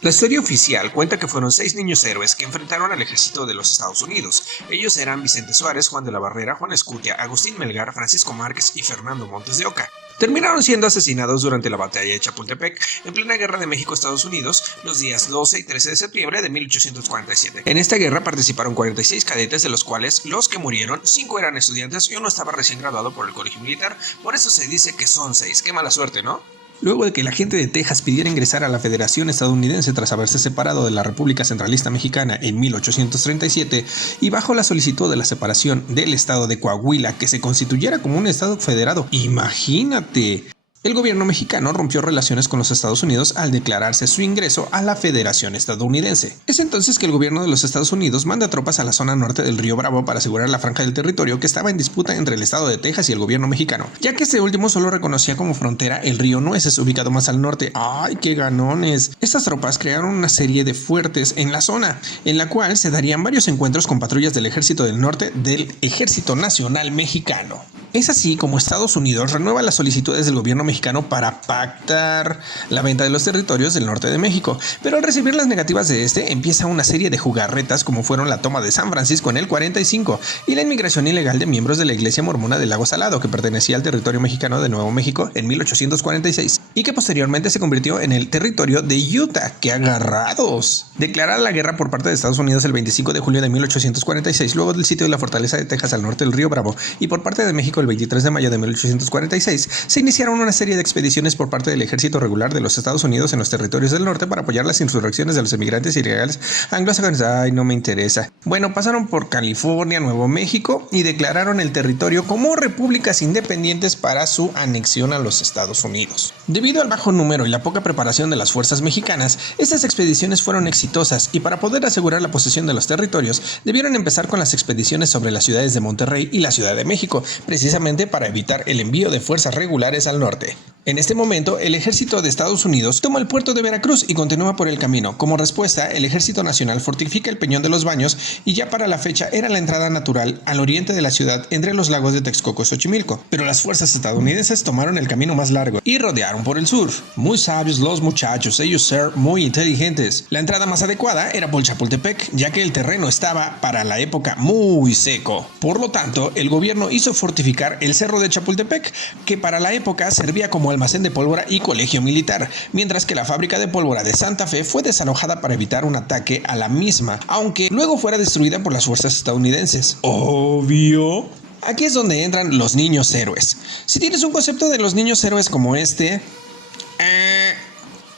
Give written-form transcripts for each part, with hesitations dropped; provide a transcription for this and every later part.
La historia oficial cuenta que fueron 6 niños héroes que enfrentaron al ejército de los Estados Unidos. Ellos eran Vicente Suárez, Juan de la Barrera, Juan Escutia, Agustín Melgar, Francisco Márquez y Fernando Montes de Oca. Terminaron siendo asesinados durante la batalla de Chapultepec, en plena guerra de México-Estados Unidos, los días 12 y 13 de septiembre de 1847. En esta guerra participaron 46 cadetes, de los cuales los que murieron, 5 eran estudiantes y uno estaba recién graduado por el colegio militar. Por eso se dice que son 6. Qué mala suerte, ¿no? Luego de que la gente de Texas pidiera ingresar a la Federación Estadounidense tras haberse separado de la República Centralista Mexicana en 1837 y bajo la solicitud de la separación del estado de Coahuila que se constituyera como un estado federado, imagínate. El gobierno mexicano rompió relaciones con los Estados Unidos al declararse su ingreso a la Federación Estadounidense. Es entonces que el gobierno de los Estados Unidos manda tropas a la zona norte del río Bravo para asegurar la franja del territorio que estaba en disputa entre el estado de Texas y el gobierno mexicano, ya que este último solo reconocía como frontera el río Nueces, ubicado más al norte. ¡Ay, qué ganones! Estas tropas crearon una serie de fuertes en la zona, en la cual se darían varios encuentros con patrullas del Ejército del Norte del Ejército Nacional Mexicano. Es así como Estados Unidos renueva las solicitudes del gobierno mexicano para pactar la venta de los territorios del norte de México, pero al recibir las negativas de este, empieza una serie de jugarretas como fueron la toma de San Francisco en el 45 y la inmigración ilegal de miembros de la Iglesia Mormona del Lago Salado, que pertenecía al territorio mexicano de Nuevo México en 1846 y que posteriormente se convirtió en el territorio de Utah. ¡Qué agarrados! Declarada la guerra por parte de Estados Unidos el 25 de julio de 1846, luego del sitio de la fortaleza de Texas al norte del río Bravo, y por parte de México el 23 de mayo de 1846, se iniciaron una serie de expediciones por parte del ejército regular de los Estados Unidos en los territorios del norte para apoyar las insurrecciones de los emigrantes ilegales anglosajones. Ay, no me interesa. Bueno, pasaron por California, Nuevo México y declararon el territorio como repúblicas independientes para su anexión a los Estados Unidos. Debido al bajo número y la poca preparación de las fuerzas mexicanas, estas expediciones fueron exitosas y para poder asegurar la posesión de los territorios, debieron empezar con las expediciones sobre las ciudades de Monterrey y la Ciudad de México, precisamente para evitar el envío de fuerzas regulares al norte. En este momento, el ejército de Estados Unidos toma el puerto de Veracruz y continúa por el camino. Como respuesta, el Ejército Nacional fortifica el Peñón de los Baños y ya para la fecha era la entrada natural al oriente de la ciudad entre los lagos de Texcoco y Xochimilco. Pero las fuerzas estadounidenses tomaron el camino más largo y rodearon por el sur. Muy sabios los muchachos, ellos ser muy inteligentes. La entrada más adecuada era por Chapultepec, ya que el terreno estaba para la época muy seco. Por lo tanto, el gobierno hizo fortificar el cerro de Chapultepec, que para la época servía como almacén de pólvora y colegio militar, mientras que la fábrica de pólvora de Santa Fe fue desalojada para evitar un ataque a la misma, aunque luego fuera destruida por las fuerzas estadounidenses. Obvio. Aquí es donde entran los niños héroes. Si tienes un concepto de los niños héroes como este,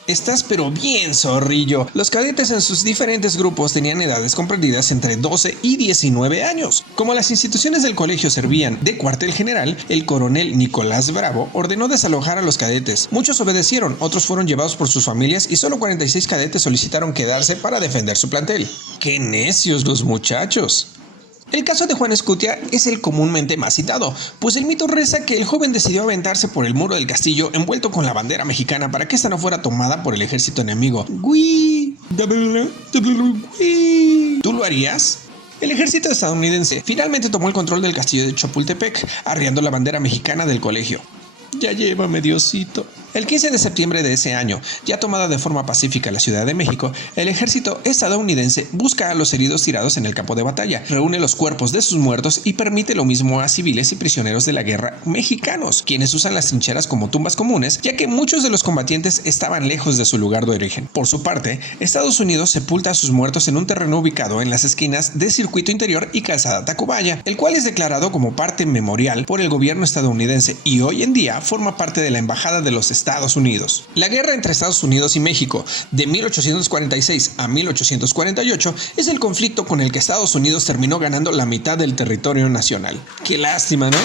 estás pero bien zorrillo. Los cadetes en sus diferentes grupos tenían edades comprendidas entre 12 y 19 años. Como las instituciones del colegio servían de cuartel general, el coronel Nicolás Bravo ordenó desalojar a los cadetes. Muchos obedecieron, otros fueron llevados por sus familias y solo 46 cadetes solicitaron quedarse para defender su plantel. ¡Qué necios los muchachos! El caso de Juan Escutia es el comúnmente más citado, pues el mito reza que el joven decidió aventarse por el muro del castillo envuelto con la bandera mexicana para que esta no fuera tomada por el ejército enemigo. ¿Tú lo harías? El ejército estadounidense finalmente tomó el control del castillo de Chapultepec, arriando la bandera mexicana del colegio. Ya llévame, Diosito. El 15 de septiembre de ese año, ya tomada de forma pacífica la Ciudad de México, el ejército estadounidense busca a los heridos tirados en el campo de batalla, reúne los cuerpos de sus muertos y permite lo mismo a civiles y prisioneros de la guerra mexicanos, quienes usan las trincheras como tumbas comunes, ya que muchos de los combatientes estaban lejos de su lugar de origen. Por su parte, Estados Unidos sepulta a sus muertos en un terreno ubicado en las esquinas de Circuito Interior y Calzada Tacubaya, el cual es declarado como parte memorial por el gobierno estadounidense y hoy en día forma parte de la Embajada de los Estados Unidos. La guerra entre Estados Unidos y México de 1846 a 1848 es el conflicto con el que Estados Unidos terminó ganando la mitad del territorio nacional. Qué lástima, ¿no?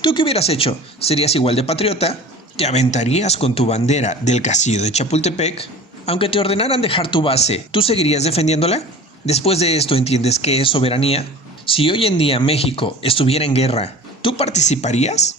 ¿Tú qué hubieras hecho? ¿Serías igual de patriota? ¿Te aventarías con tu bandera del castillo de Chapultepec? Aunque te ordenaran dejar tu base, ¿tú seguirías defendiéndola? Después de esto, ¿entiendes qué es soberanía? Si hoy en día México estuviera en guerra, ¿tú participarías?